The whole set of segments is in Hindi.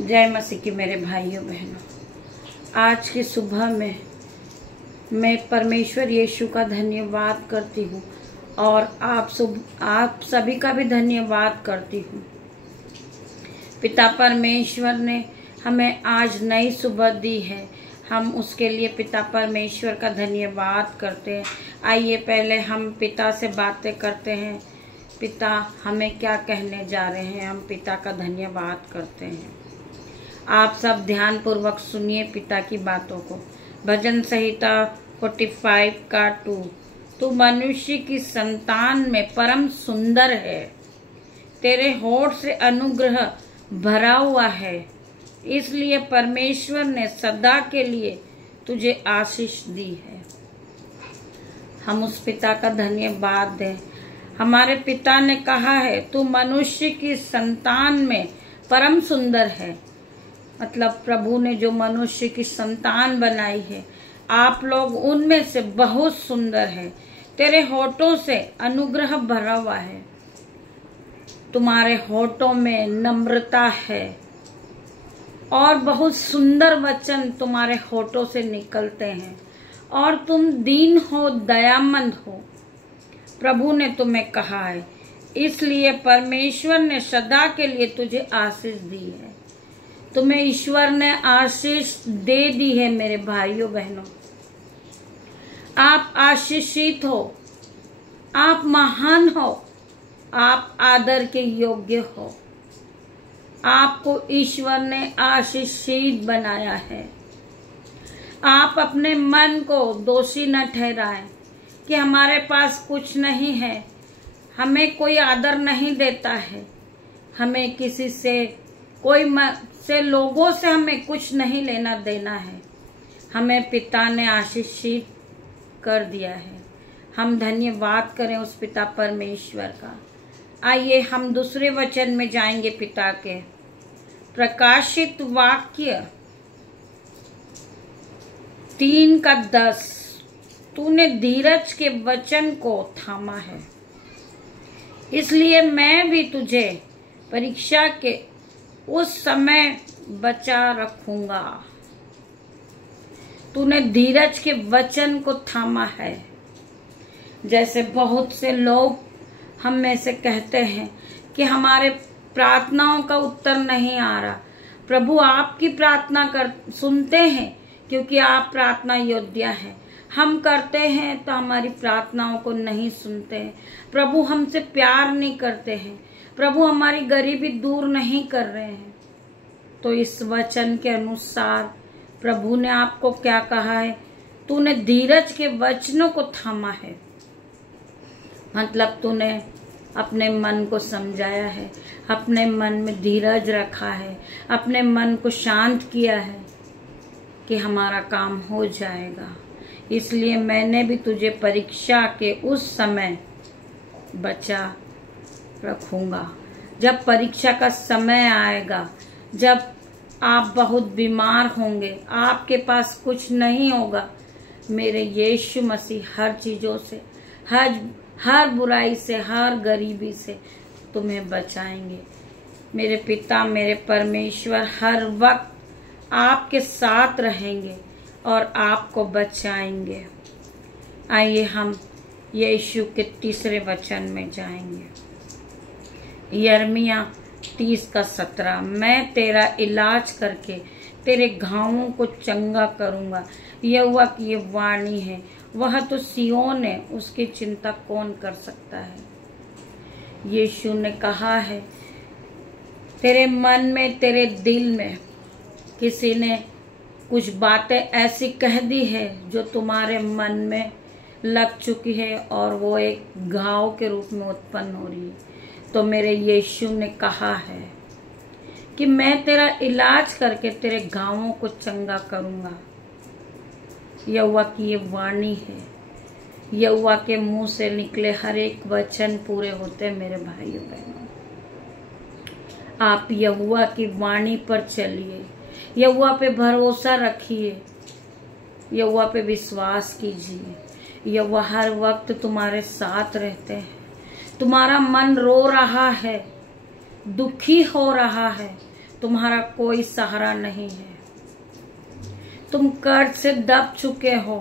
जय मसीह की मेरे भाइयों बहनों, आज की सुबह में मैं परमेश्वर यीशु का धन्यवाद करती हूँ और आप सभी का भी धन्यवाद करती हूँ। पिता परमेश्वर ने हमें आज नई सुबह दी है, हम उसके लिए पिता परमेश्वर का धन्यवाद करते हैं। आइए पहले हम पिता से बातें करते हैं। पिता हमें क्या कहने जा रहे हैं, हम पिता का धन्यवाद करते हैं। आप सब ध्यान पूर्वक सुनिए पिता की बातों को। भजन संहिता 45 का 2। तू मनुष्य की संतान में परम सुंदर है, तेरे होठ से अनुग्रह भरा हुआ है, इसलिए परमेश्वर ने सदा के लिए तुझे आशीष दी है। हम उस पिता का धन्यवाद दें। हमारे पिता ने कहा है तू मनुष्य की संतान में परम सुंदर है, मतलब प्रभु ने जो मनुष्य की संतान बनाई है, आप लोग उनमें से बहुत सुंदर है। तेरे होठों से अनुग्रह भरा हुआ है, तुम्हारे होठों में नम्रता है और बहुत सुंदर वचन तुम्हारे होठों से निकलते हैं और तुम दीन हो, दयामंद हो। प्रभु ने तुम्हें कहा है, इसलिए परमेश्वर ने सदा के लिए तुझे आशीष दी है। तुम्हें ईश्वर ने आशीष दे दी है मेरे भाइयों बहनों। आप आशीषित हो, आप महान हो, आप आदर के योग्य हो। आपको ईश्वर ने आशीषित बनाया है। आप अपने मन को दोषी न ठहराएं कि हमारे पास कुछ नहीं है, हमें कोई आदर नहीं देता है, हमें किसी से लोगों से हमें कुछ नहीं लेना देना है। हमें पिता ने आशीषित कर दिया है। हम धन्यवाद करें उस पिता परमेश्वर का। आइए हम दूसरे वचन में जाएंगे। पिता के प्रकाशित वाक्य 3:10। तूने धीरज के वचन को थामा है, इसलिए मैं भी तुझे परीक्षा के उस समय बचा रखूंगा। तूने धीरज के वचन को थामा है। जैसे बहुत से लोग हम में से कहते हैं कि हमारे प्रार्थनाओं का उत्तर नहीं आ रहा। प्रभु आपकी प्रार्थना सुनते हैं क्योंकि आप प्रार्थना योद्धा हैं। हम करते हैं तो हमारी प्रार्थनाओं को नहीं सुनते हैं। प्रभु हमसे प्यार नहीं करते हैं। प्रभु हमारी गरीबी दूर नहीं कर रहे हैं। तो इस वचन के अनुसार प्रभु ने आपको क्या कहा है? तूने धीरज के वचनों को थामा है, मतलब तूने अपने मन को समझाया है, अपने मन में धीरज रखा है, अपने मन को शांत किया है कि हमारा काम हो जाएगा। इसलिए मैंने भी तुझे परीक्षा के उस समय बचा रखूंगा। जब परीक्षा का समय आएगा, जब आप बहुत बीमार होंगे, आपके पास कुछ नहीं होगा, मेरे यीशु मसीह हर चीजों से, हर बुराई से, हर गरीबी से तुम्हें बचाएंगे। मेरे पिता, मेरे परमेश्वर हर वक्त आपके साथ रहेंगे और आपको बचाएंगे। आइए हम यीशु के तीसरे वचन में जाएंगे। यिर्मयाह 30:17। मैं तेरा इलाज करके तेरे घावों को चंगा करूंगा, यहोवा की ये वाणी है। वह तो सिय्योन है, उसकी चिंता कौन कर सकता है? यीशु ने कहा है, तेरे मन में, तेरे दिल में किसी ने कुछ बातें ऐसी कह दी है जो तुम्हारे मन में लग चुकी है और वो एक घाव के रूप में उत्पन्न हो रही है। तो मेरे यीशु ने कहा है कि मैं तेरा इलाज करके तेरे घावों को चंगा करूंगा। यहोवा की ये वाणी है। यहोवा के मुंह से निकले हर एक वचन पूरे होते हैं मेरे भाइयों बहनों। आप यहोवा की वाणी पर चलिए, यहोवा पे भरोसा रखिए, यहोवा पे विश्वास कीजिए। यहोवा हर वक्त तुम्हारे साथ रहते हैं। तुम्हारा मन रो रहा है, दुखी हो रहा है, तुम्हारा कोई सहारा नहीं है। तुम कर्ज से दब चुके हो।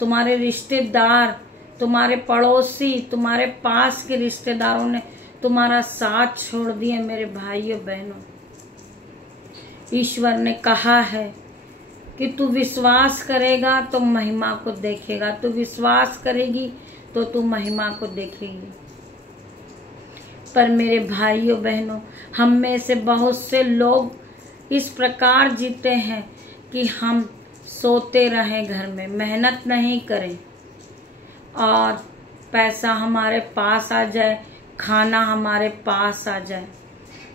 तुम्हारे रिश्तेदार, तुम्हारे पड़ोसी, तुम्हारे पास के रिश्तेदारों ने तुम्हारा साथ छोड़ दिया। मेरे भाइयों बहनों, ईश्वर ने कहा है कि तू विश्वास करेगा तो महिमा को देखेगा, तू विश्वास करेगी तो तू महिमा को देखेगी। पर मेरे भाइयों बहनों, हम में से बहुत से लोग इस प्रकार जीते हैं कि हम सोते रहें घर में, मेहनत नहीं करें और पैसा हमारे पास आ जाए, खाना हमारे पास आ जाए।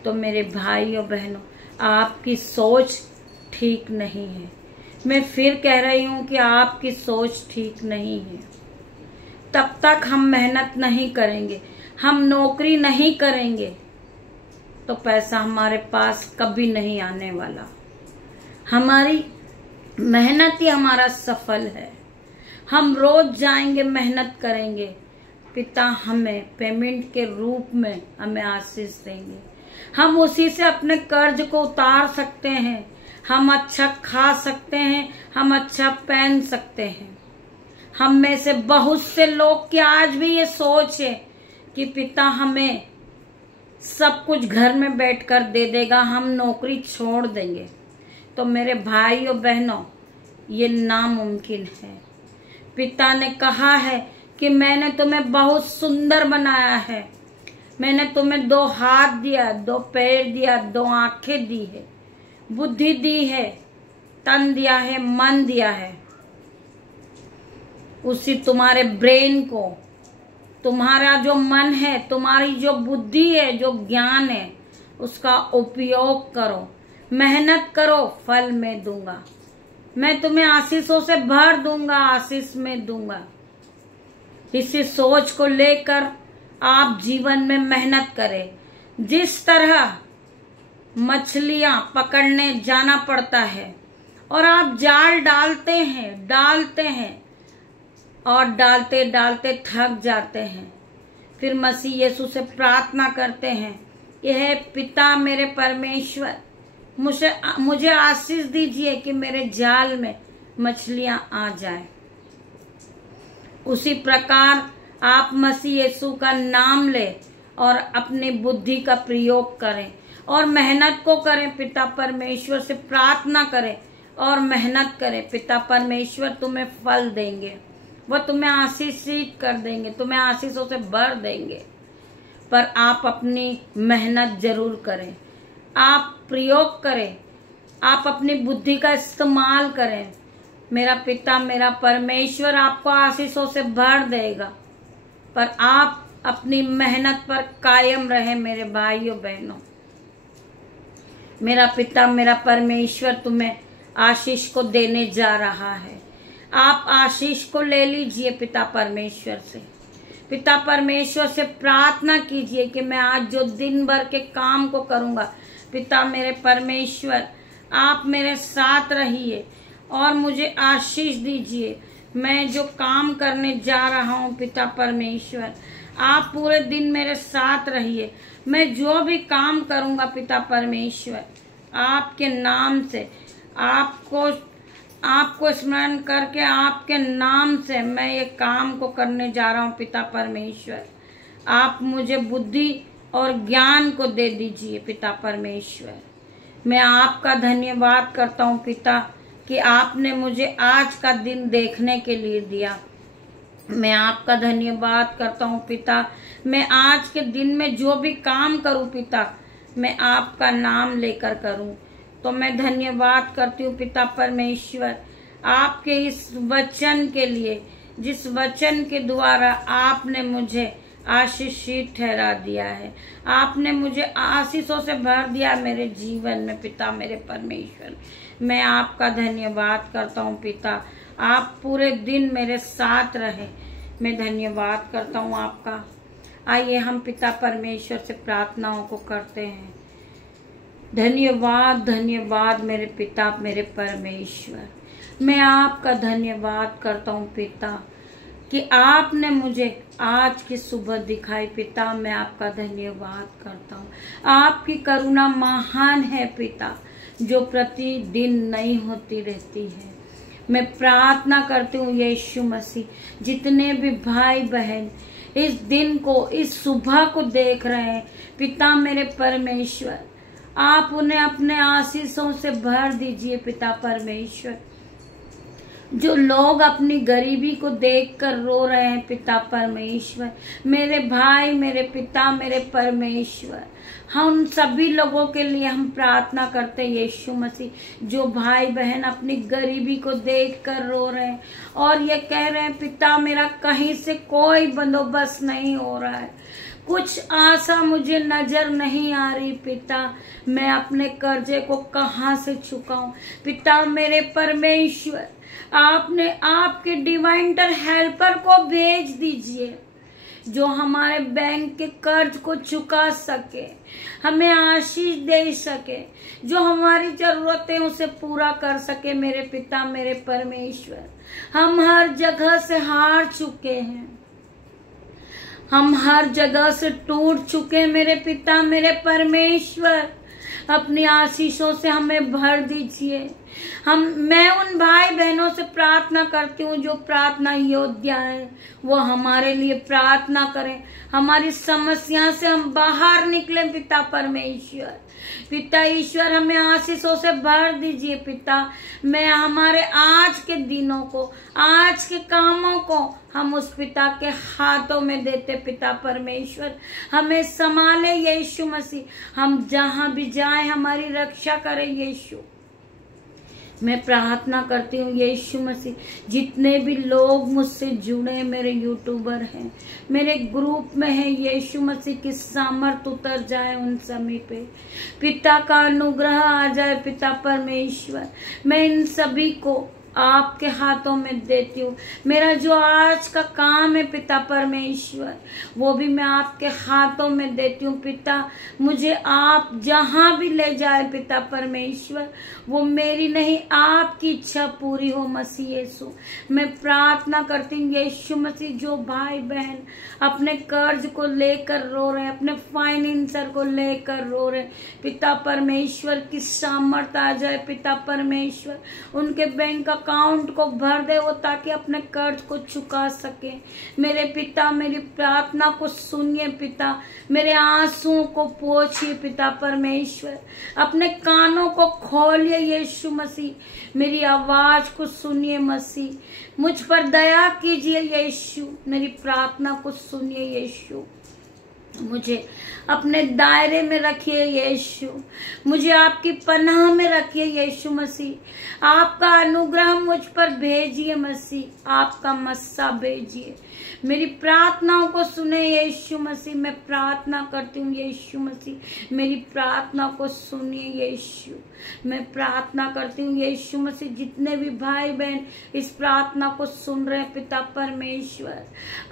तो मेरे भाइयों बहनों, आपकी सोच ठीक नहीं है। मैं फिर कह रही हूँ कि आपकी सोच ठीक नहीं है। तब तक हम मेहनत नहीं करेंगे, हम नौकरी नहीं करेंगे, तो पैसा हमारे पास कभी नहीं आने वाला। हमारी मेहनत ही हमारा सफल है। हम रोज जाएंगे, मेहनत करेंगे, पिता हमें पेमेंट के रूप में हमें आशीष देंगे। हम उसी से अपने कर्ज को उतार सकते हैं, हम अच्छा खा सकते हैं, हम अच्छा पहन सकते हैं। हम में से बहुत से लोग की आज भी ये सोच है कि पिता हमें सब कुछ घर में बैठकर दे देगा, हम नौकरी छोड़ देंगे। तो मेरे भाइयों बहनों, ये नामुमकिन है। पिता ने कहा है कि मैंने तुम्हें बहुत सुंदर बनाया है, मैंने तुम्हें 2 हाथ दिया, 2 पैर दिया, 2 आंखें दी है, बुद्धि दी है, तन दिया है, मन दिया है। उसी तुम्हारे ब्रेन को, तुम्हारा जो मन है, तुम्हारी जो बुद्धि है, जो ज्ञान है, उसका उपयोग करो, मेहनत करो, फल मैं दूंगा। मैं तुम्हें आशीषों से भर दूंगा, आशीष में दूंगा। इसी सोच को लेकर आप जीवन में मेहनत करें। जिस तरह मछलियां पकड़ने जाना पड़ता है और आप जाल डालते हैं और डालते डालते थक जाते हैं, फिर मसीह यीशु से प्रार्थना करते हैं, यह पिता मेरे परमेश्वर, मुझे आशीष दीजिए कि मेरे जाल में मछलियां आ जाए। उसी प्रकार आप मसीह यीशु का नाम ले और अपनी बुद्धि का प्रयोग करें और मेहनत को करें। पिता परमेश्वर से प्रार्थना करें और मेहनत करें। पिता परमेश्वर तुम्हें फल देंगे, वह तुम्हें आशीषित कर देंगे, तुम्हें आशीषों से भर देंगे। पर आप अपनी मेहनत जरूर करें, आप प्रयोग करें, आप अपनी बुद्धि का इस्तेमाल करें। मेरा पिता, मेरा परमेश्वर आपको आशीषों से भर देगा, पर आप अपनी मेहनत पर कायम रहे। मेरे भाइयों बहनों, मेरा पिता, मेरा परमेश्वर तुम्हें आशीष को देने जा रहा है। आप आशीष को ले लीजिए पिता परमेश्वर से। पिता परमेश्वर से प्रार्थना कीजिए कि मैं आज जो दिन भर के काम को करूंगा, पिता मेरे परमेश्वर आप मेरे साथ रहिए और मुझे आशीष दीजिए। मैं जो काम करने जा रहा हूँ पिता परमेश्वर, आप पूरे दिन मेरे साथ रहिए। मैं जो भी काम करूंगा पिता परमेश्वर, आपके नाम से, आपको स्मरण करके, आपके नाम से मैं ये काम को करने जा रहा हूँ पिता परमेश्वर। आप मुझे बुद्धि और ज्ञान को दे दीजिए पिता परमेश्वर। मैं आपका धन्यवाद करता हूँ पिता कि आपने मुझे आज का दिन देखने के लिए दिया। मैं आपका धन्यवाद करता हूँ पिता, मैं आज के दिन में जो भी काम करूँ पिता, मैं आपका नाम लेकर करूँ। तो मैं धन्यवाद करती हूँ पिता परमेश्वर आपके इस वचन के लिए, जिस वचन के द्वारा आपने मुझे आशीषित ठहरा दिया है, आपने मुझे आशीषों से भर दिया मेरे जीवन में पिता मेरे परमेश्वर। मैं आपका धन्यवाद करता हूँ पिता, आप पूरे दिन मेरे साथ रहे। मैं धन्यवाद करता हूँ आपका। आइए हम पिता परमेश्वर से प्रार्थनाओं को करते हैं। धन्यवाद, धन्यवाद मेरे पिता मेरे परमेश्वर। मैं आपका धन्यवाद करता हूँ पिता कि आपने मुझे आज की सुबह दिखाई। पिता, मैं आपका धन्यवाद करता हूँ। आपकी करुणा महान है पिता, जो प्रतिदिन नई होती रहती है। मैं प्रार्थना करती हूँ यीशु मसीह, जितने भी भाई बहन इस दिन को, इस सुबह को देख रहे हैं, पिता मेरे परमेश्वर, आप उन्हें अपने आशीषों से भर दीजिए। पिता परमेश्वर, जो लोग अपनी गरीबी को देखकर रो रहे हैं, पिता परमेश्वर, मेरे भाई, मेरे पिता, मेरे परमेश्वर, हम सभी लोगों के लिए हम प्रार्थना करते हैं यीशु मसीह, जो भाई बहन अपनी गरीबी को देखकर रो रहे हैं और ये कह रहे हैं, पिता मेरा कहीं से कोई बंदोबस्त नहीं हो रहा है, कुछ आशा मुझे नजर नहीं आ रही। पिता, मैं अपने कर्जे को कहाँ से चुकाऊं। पिता मेरे परमेश्वर, आपने आपके डिवाइनर हेल्पर को भेज दीजिए, जो हमारे बैंक के कर्ज को चुका सके, हमें आशीष दे सके, जो हमारी जरूरतें उसे पूरा कर सके। मेरे पिता, मेरे परमेश्वर, हम हर जगह से हार चुके हैं, हम हर जगह से टूट चुके। मेरे पिता, मेरे परमेश्वर, अपनी आशीषों से हमें भर दीजिए। मैं उन भाई बहनों से प्रार्थना करती हूँ जो प्रार्थना योद्धा है, वो हमारे लिए प्रार्थना करें, हमारी समस्या से हम बाहर निकले। पिता परमेश्वर, पिता ईश्वर, हमें आशीषों से भर दीजिए। पिता, मैं हमारे आज के दिनों को, आज के कामों को हम उस पिता के हाथों में देते। पिता परमेश्वर, हमें संभाले यीशु मसीह, हम जहां भी जाएं हमारी रक्षा करें यीशु। मैं प्रार्थना करती हूँ यीशु मसीह, जितने भी लोग मुझसे जुड़े, मेरे यूट्यूबर हैं, मेरे ग्रुप में हैं, यीशु मसीह की सामर्थ उतर जाए उन सभी पे, पिता का अनुग्रह आ जाए। पिता परमेश्वर, मैं इन सभी को आपके हाथों में देती हूँ। मेरा जो आज का काम है पिता परमेश्वर, वो भी मैं आपके हाथों में देती हूँ। पिता, मुझे आप जहां भी ले जाए पिता परमेश्वर, वो मेरी नहीं आपकी इच्छा पूरी हो मसीह यीशु। मैं प्रार्थना करती हूँ यीशु मसीह, जो भाई बहन अपने कर्ज को लेकर रो रहे, अपने फाइनेंसर को लेकर रो रहे, पिता परमेश्वर की सामर्थ आ जाए। पिता परमेश्वर, उनके बैंक अकाउंट को भर दे वो, ताकि अपने कर्ज को चुका सके। मेरे पिता, मेरी प्रार्थना को सुनिए पिता, मेरे आंसुओं को पोंछिए पिता परमेश्वर, अपने कानों को खोलिए यीशु मसीह, मेरी आवाज को सुनिए मसीह, मुझ पर दया कीजिए यीशु, मेरी प्रार्थना को सुनिए यीशु, मुझे अपने दायरे में रखिए यीशु, मुझे आपकी पनाह में रखिए यीशु मसीह, आपका अनुग्रह मुझ पर भेजिए मसीह, आपका मस्सा भेजिए, मेरी प्रार्थनाओं को सुने यीशु मसीह। मैं प्रार्थना करती हूँ यीशु मसीह, मेरी प्रार्थना को सुनिए यीशु। मैं प्रार्थना करती हूँ यीशु मसीह, जितने भी भाई बहन इस प्रार्थना को सुन रहे हैं पिता परमेश्वर,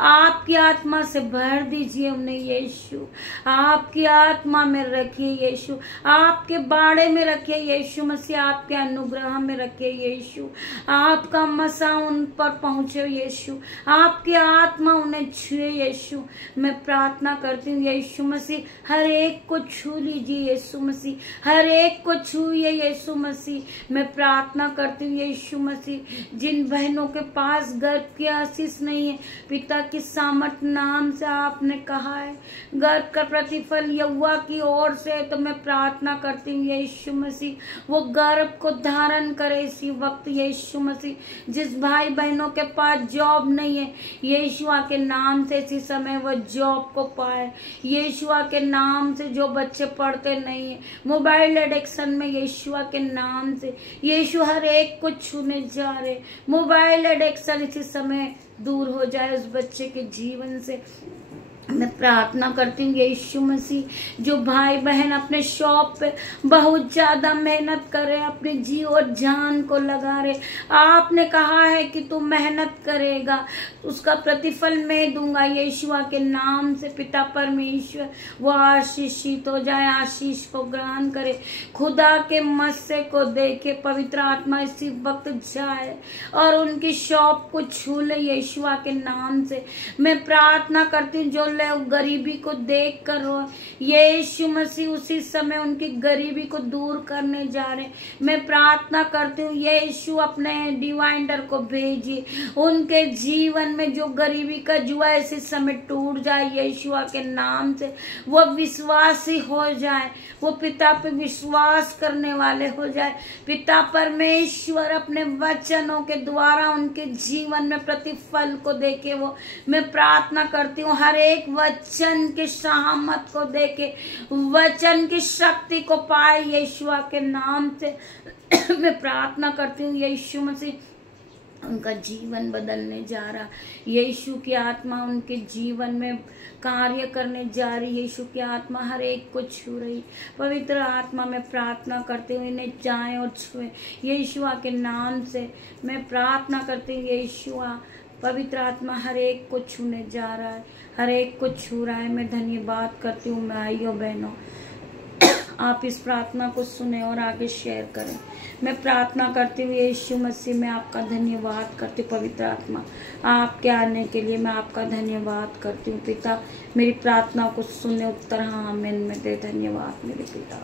आपकी आत्मा से भर दीजिए उन्हें यीशु, आपकी आत्मा में रखिए यीशु, आपके बाड़े में रखिए यीशु मसीह, आपके अनुग्रह में रखिए यीशु, आपका मसा उन पर पहुंचे यीशु, आपकी आत्मा उन्हें छुए यीशु। मैं प्रार्थना करती हूँ यीशु मसीह, हर एक को छू लीजिए यीशु मसीह, हर एक को छूए यीशु मसीह। मैं प्रार्थना करती हूँ यीशु मसीह, जिन बहनों के पास गर्भ की आशीष नहीं है, पिता की सामर्थ नाम से आपने कहा है गर्भ का प्रतिफल यहोवा की ओर से, तो मैं प्रार्थना करती हूँ यीशु मसीह, वो गर्भ को धारण करे इसी वक्त यीशु मसीह। जिस भाई बहनों के पास जॉब नहीं है, यीशुआ के नाम से इसी समय वो जॉब को पाए, यीशुआ के नाम से जो बच्चे पढ़ते नहीं है, मोबाइल एडिक्शन में, यीशुआ के नाम से यीशु हर एक को छूने जा रहे, मोबाइल एडिक्शन इसी समय दूर हो जाए उस बच्चे के जीवन से, मैं प्रार्थना करती हूँ यीशु मसीह, जो भाई बहन अपने शॉप पे बहुत ज्यादा मेहनत कर रहे, अपने जी और जान को लगा रहे, आपने कहा है कि तू मेहनत करेगा उसका प्रतिफल मैं दूंगा। यीशुआ के नाम से पिता परमेश्वर वो आशीषित हो जाए, आशीष को ग्रहण करे, खुदा के मस्से को देखे, पवित्र आत्मा इसी वक्त जाए और उनकी शॉप को छू ले। यीशुआ के नाम से मैं प्रार्थना करती हूँ, जो लोग गरीबी को देख कर रो, यीशु मसीह उसी समय उनकी गरीबी को दूर करने जा रहे। मैं प्रार्थना करती हूँ यीशु अपने डिवाइनर को भेजिए, उनके जीवन में जो गरीबी का जुआ इसी समय टूट जाए यीशुआ के नाम से। वो विश्वासी हो जाए, वो पिता पे विश्वास करने वाले हो जाए। पिता परमेश्वर अपने वचनों के द्वारा उनके जीवन में प्रतिफल को देखे। वो मैं प्रार्थना करती हूँ हर एक वचन के सहमत को देके वचन की शक्ति को पाए यीशुआ के नाम से। मैं प्रार्थना करती हूँ यीशु मसीह उनका जीवन बदलने जा रहा, यीशु की आत्मा उनके जीवन में कार्य करने जा रही, यीशु की आत्मा हर एक को छू रही। पवित्र आत्मा में प्रार्थना करते हुए इन्हें जाए और छुए यीशुआ के नाम से। मैं प्रार्थना करती हूँ यीशुआ पवित्र आत्मा हर एक को छूने जा रहा है, हर एक को छू रहा है। मैं धन्यवाद करती हूँ भाइयों बहनों, आप इस प्रार्थना को सुने और आगे शेयर करें। मैं प्रार्थना करती हूँ यीशु मसीह में आपका धन्यवाद करती हूँ। पवित्र आत्मा आपके आने के लिए मैं आपका धन्यवाद करती हूँ। पिता मेरी प्रार्थना को सुने, उत्तर हाँ आमीन में दे। धन्यवाद मेरे पिता।